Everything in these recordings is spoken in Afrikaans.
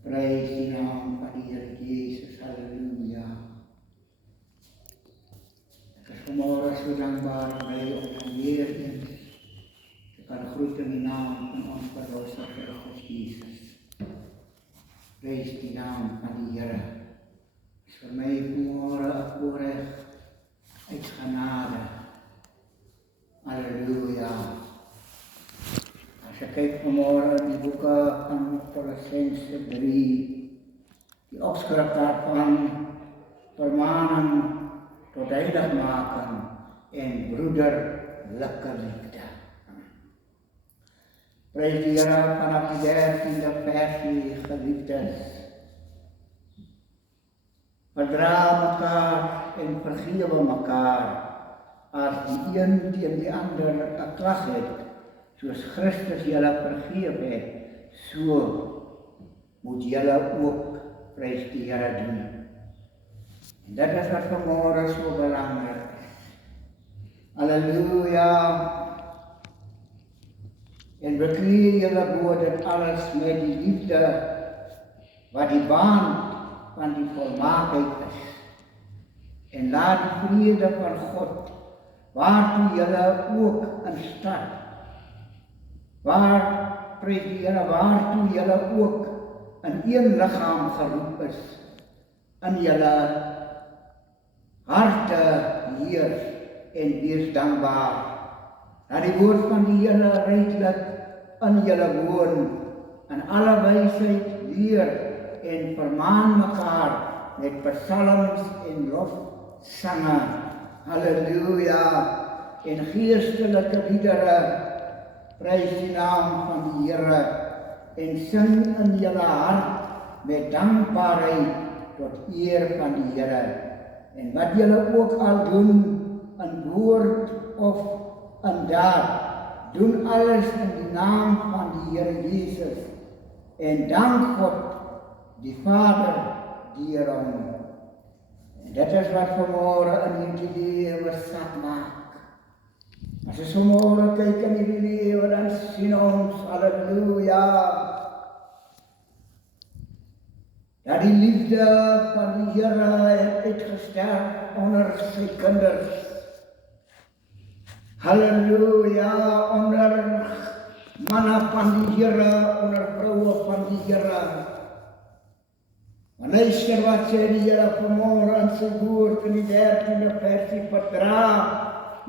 Prys die naam van die Here Jesus, halleluja. Ek is vanmôre so dankbaar en bly om dan weer eens te kan groet in die naam van ons verlosser Christus Jesus. Prys die naam van die Here. Is vir my vanmôre 'n voorreg uit genade. Halleluja. As ek kyk vanmôre in die boeke van Kolossense 3, die opskrif daarvan, vermaning tot heiligmaking en broederlike liefde. Prys die Here vanaf die 13de versie, geliefdes. Verdra mekaar en vergewe mekaar, as die een teen die ander 'n klag het, soos Christus julle vergeef het, so moet julle ook, prys die Here, doen. En dit is wat vanmôre so belangrik is. Halleluja. En bekleed julle bo dit alles met die liefde, wat die band van die volmaaktheid is. En laat die vrede van God, waartoe julle ook in staat, prys die Here, waartoe julle ook in een liggaam geroep is, in julle harte heers en wees dankbaar. Dat die woord van die Here ryklik in julle woon, in alle wysheid leer en vermaan mekaar met psalms en lofsange, halleluja, en geestelike liedere, prys die naam van die Here, en sing in julle hart met dankbaarheid tot eer van die Here. En wat julle ook al doen, in woord of in daad, doen alles in die naam van die Here Jesus, en dank God, die Vader, deur hom. En dit is wat vanmôre in hierdie lewe sat maak. As ons vanmôre kyk in hierdie lewe, dan sien ons, halleluja, dat die liefde van die Here het uitgesterf onder sy kinders. Halleluja, onder manne van die Here, onder vroue van die Here. Maar luister wat sê die Here vanmôre in sy woord in die 13de versie, verdra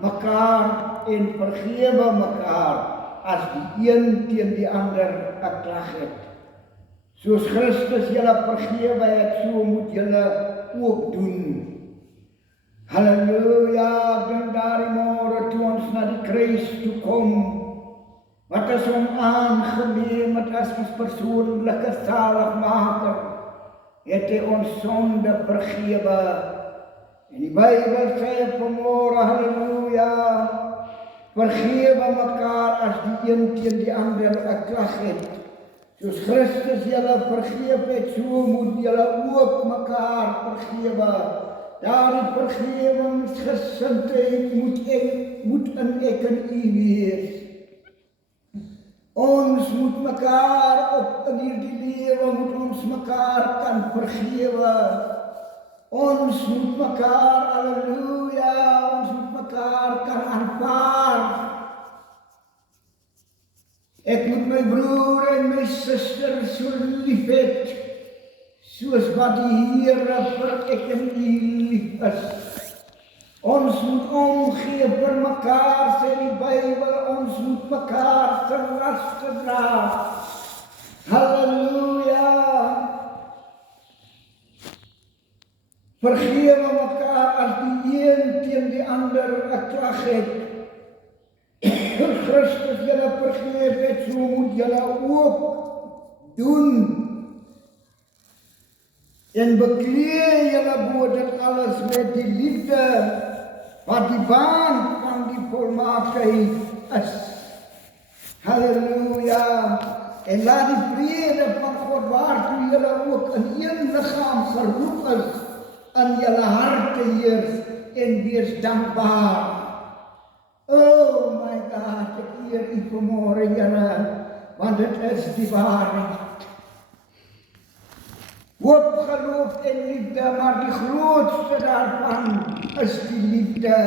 mekaar en vergewe mekaar, as die een teen die ander 'n klag het. Soos Christus julle vergewe het, so moet julle ook doen. Halleluja, dink daardie môre toe ons na die kruis toe kom, wat is hom aangeneem het as ons persoonlike saligmaker, het hy ons sonde vergewe. En die Bybel sê vanmôre, halleluja, vergewe mekaar as die een teen die ander 'n klag het. Soos Christus julle vergeef het, so moet julle ook mekaar vergewe. Daardie vergewingsgesindheid moet in ek en u wees. Ons moet mekaar in hierdie lewe, moet ons mekaar kan vergewe. Ons moet mekaar, halleluja, ons moet mekaar kan aanvaar. Ek moet my broer en my suster so lief het, soos wat die Here vir ek en u lief is. Ons moet omgee vir mekaar, sê die Bybel, ons moet mekaar se laste dra. Halleluja. Vergewe mekaar as die een teen die ander 'n klag het. Christus julle vergeef het, so moet julle ook doen. En bekleed julle bo dit alles met die liefde, wat die band van die volmaaktheid is. Halleluja. En laat die vrede van God, waartoe julle ook in een liggaam geroep is, in julle harte heers en wees dankbaar. Oh my God, ek eer u vanmôre, Here, want dit is die waarheid. Hoop, geloof en liefde, maar die grootste daarvan is die liefde.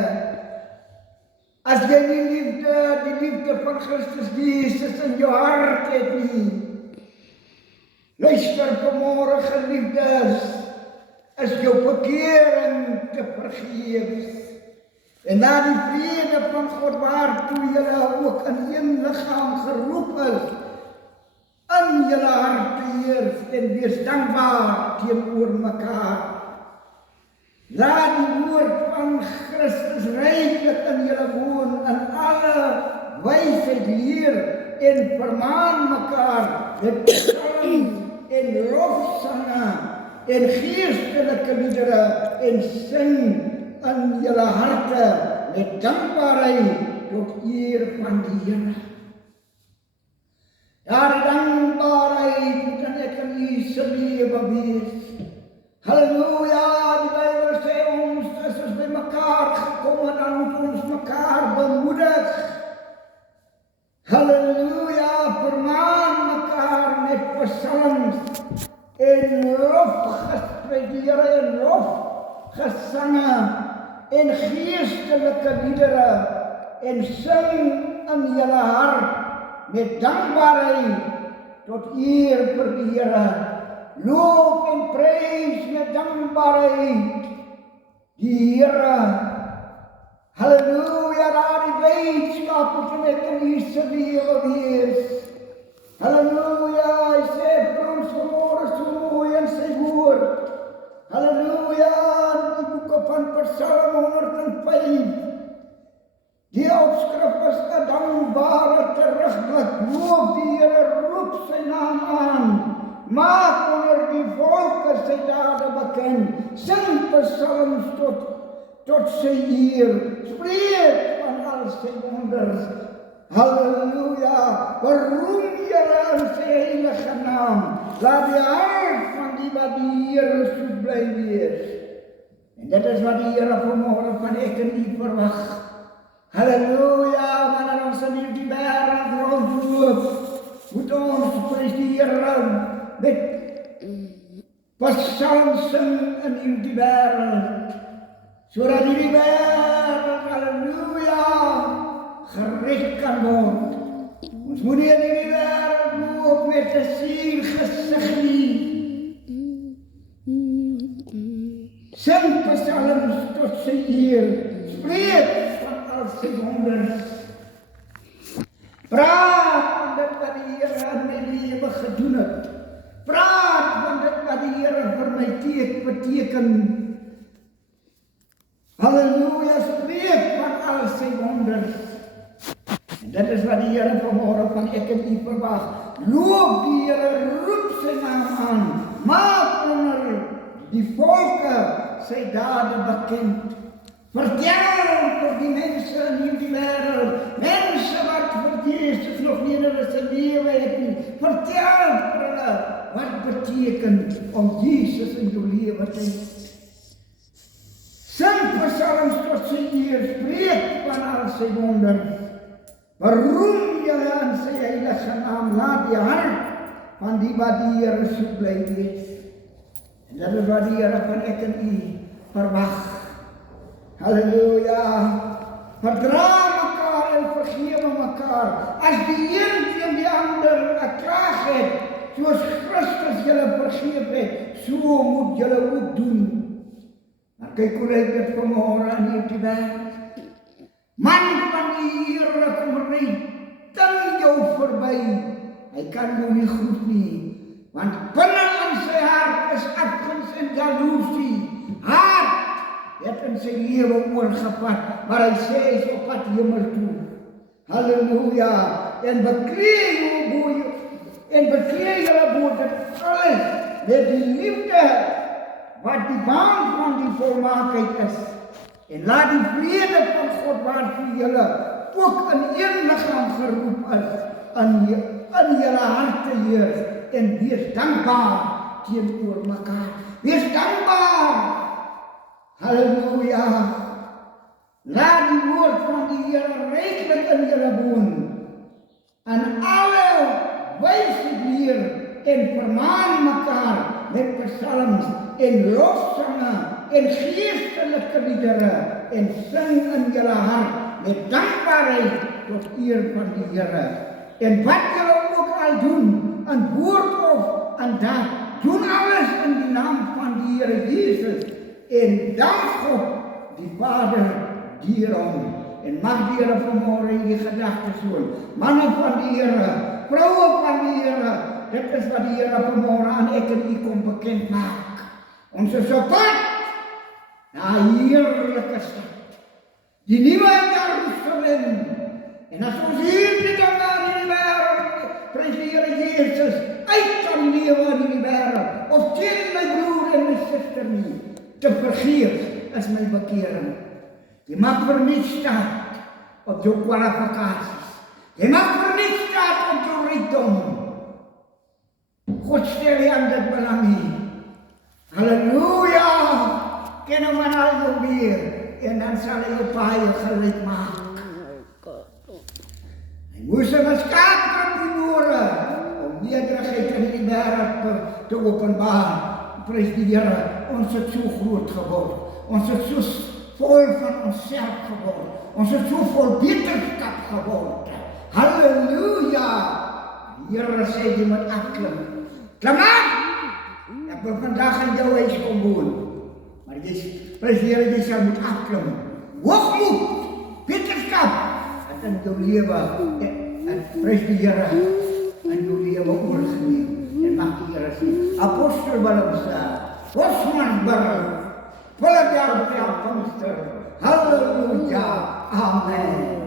As jy die liefde van Christus Jesus in jou hart het nie, luister vanmôre geliefdes, is jou verkering te vergeefs. En na die vrede van God waartoe julle ook in een liggaam geroep is, in julle harte heers en wees dankbaar teenoor mekaar. Laat die woord van Christus ryklik in julle woon, in alle wysheid leer en vermaan mekaar met psalms en lofsange en geestelike liedere en sing in julle harte met dankbaarheid tot eer van die Here. Daar dankbaarheid moet ek in u se lewe wees. Halleluja, die Bybel sê ons, as ons by mekaar gekom het, dan moet ons mekaar bemoedig. Halleluja, vermaan mekaar met psalms en lofgeprediere en lofgesange en geestelike liedere en sing in julle hart met dankbaarheid tot eer vir die Here. Loof en prys met dankbaarheid die Here. Halleluja, daar die wetenskap moet ek in u se lewe wees. Halleluja, hy sê vir ons vanmôre so mooi in sy woord. Halleluja, die boeke van Psalm 105. Die opskrif is 'n dankbare terugblik. Loof die Here, roep sy naam aan. Maak onder die volke sy dade bekend. Sing psalms tot sy eer. Spreek van al sy wonders. Halleluja, beroem julle in sy heilige naam. Laat die hart van die wat die Here soek bly wees. En dit is wat die Here vanmôre van ek en u verwag. Halleluja, wanneer ons in die wêreld rondloop, moet ons prys die Here met psalms sing in die wêreld, sodat die wêreld, halleluja, gered kan word. Ons moet nie in die wêreld loop met 'n suur gesig nie. Sing psalms tot sy eer, spreek van al sy wonders. Praat van dit wat die Here in my lewe gedoen het. Praat van dit wat die Here vir my beteken. Halleluja, spreek van al sy wonders. En dit is wat die Here vanmôre van ek en u verwag. Loof die Here, roep sy naam aan. Maak onder die volke sy dade bekend. Vertel vir die mense in hierdie wêreld, mense wat vir Jesus nog nie in hulle se lewe het nie. Vertel vir hulle wat beteken om Jesus in jou lewe te hê. Sing psalms tot sy eer, spreek van al sy wonders. Beroem julle in sy heilige naam, laat die hart van die wat die Here soek bly wees. En dit is wat die Here van ek en u verwag. Halleluja, verdra mekaar en vergewe mekaar. As die een teen die ander 'n klaag het, soos Christus julle vergeef het, so moet julle ook doen. Maar kyk hoe lyk dit vanmôre in hierdie wêreld. Man van die Here kom ry teen jou verby. Hy kan jou nie groet nie, want binne in sy hart is afguns en jaloesie. Haat het in sy lewe oorgevat, maar hy sê hy is op pad hemel toe. Halleluja, en beklee julle bo dit alles met die liefde wat die baan van die volmaaktheid is. En laat die vrede van God waartoe julle ook in een liggaam geroep is, in julle harte heers, en wees dankbaar teenoor mekaar. Wees dankbaar. Halleluja. Laat die woord van die Here ryklik in julle woon. En alle wysheid leer en vermaan mekaar met psalms psalms en lofsange en geestelike liedere en sing in julle hart met dankbaarheid tot eer van die Here. En wat julle ook al doen, in woord of in daad, doen alles in die naam van die Here Jesus en dank God die Vader hierom. En mag die Here vanmôre hierdie gedagtes hoor. Manne van die Here, vroue van die Here, dit is wat die Here vanmôre aan ek en u kom bekend maak. Ons is op pad na 'n heerlike stad, die nuwe Jerusalem. En as ons hierdie dan in die wêreld, prys die Here Jesus, uit kan lewe in die wêreld, of teen my broer en my suster nie, te vergeef is my bekering. Jy mag vir my staan op jou kwalifikasies. Jy mag vir my staan op jou rykdom. God stel jy aan dit belang hier. Halleluja! Ken hom aan al jou weer, en dan sal hy jou paai gelyk maak. Hy moes in 'n skaapkring verloore, om nederigheid in die wêreld te openbaar. Prys die Here, ons het so groot geword. Ons het so vol van onsself geword. Ons het so vol beterskap geword. Halleluja! Die Here sê jy moet afklim. Klim aan! Ek wil vandag in jou huis kom woon. Maar prys die Here, jy sal moet afklim. Hoogmoed, beterskap, en in jou lewe, en prys die Here, in jou lewe oorgeneem. En mag die Here sê, Apostel Willem sê, Bosman Burrow, Philadelphia Pinkster, Halleluja, Amen.